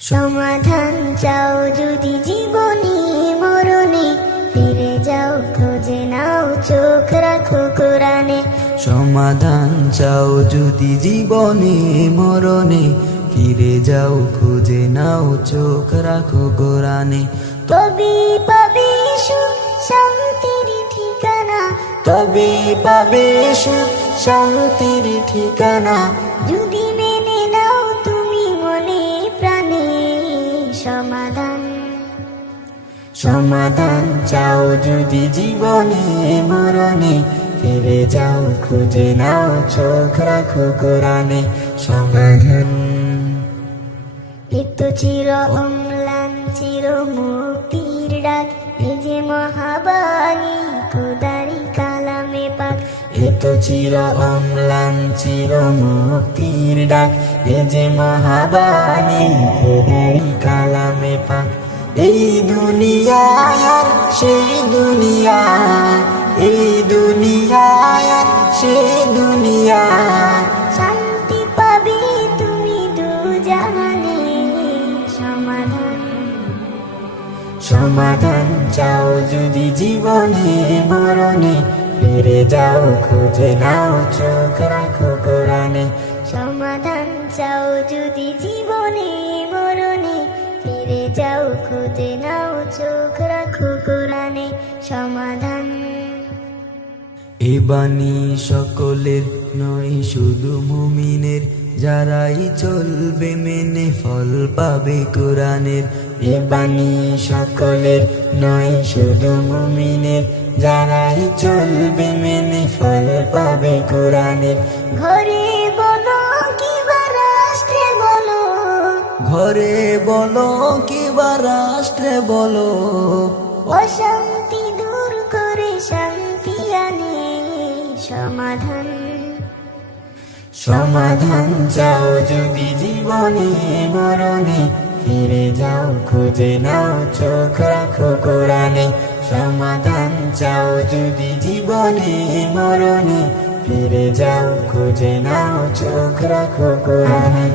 সমাধান চাও যদি জীবনে মরণে, ফিরে যাও খুঁজে নাও চোখ রাখো কোরআনে। সমাধান চাও যদি জীবনে মরণে, ফিরে যাও খুঁজে নাও চোখ রাখো কোরআনে। তবে পাবে সুখ শান্তির ঠিকানা, তবে পাবে সুখ শান্তির ঠিকানা, যদি মেনে নাও তুমি মনে প্রাণে। সমাধান সমাধান চাও যদি জীবনে মরণে, ফিরে যাও খুঁজে নাও চোখ রাখো কোরআনে। সমাধান এতো চির অম্লান চির মুক্তির ডাক, এই যে মহাবাণী খোদারি কালামে পাক। এত চির অম্লান চির মুক্তির ডাক, এ যে মহাবাণী খোদারি কালামে পাক। এই দুনিয়ায় আর সেই দুনিয়া, এই দুনিয়ায় আর সেই দুনিয়া, শান্তি পাবে তুমি দু জাহানে। সমাধান সমাধান চাও যদি জীবনে মরণে, ফিরে যাও খুঁজে নাও চোখ রাখো কোরআনে। সমাধান চাও যদি জীবনে মরণে, ফিরে যাও খুঁজে নাও চোখ রাখো কোরআনে। সমাধান এ বাণী সকলের নয় শুধু মুমিনের, যারাই চলবে মেনে ফল পাবে কোরআনের। এ বাণী সকলের নয় শুধু মুমিনের, যারাই চলবে মেনে ফল পাবে কোরআনের। ঘরে বলো কিবা রাষ্ট্রে বলো, ঘরে বলো কিবা রাষ্ট্রে বলো, অশান্তি দূর করে শান্তি আনে। সমাধান সমাধান চাও যদি জীবনে মরণে, ফিরে যাও খুঁজে নাও চোখ রাখো কোরআনে। সমাধান চাও যদি জীবনে মরণে, ফিরে যাও খুঁজে নাও চোখ রাখো কোরআনে।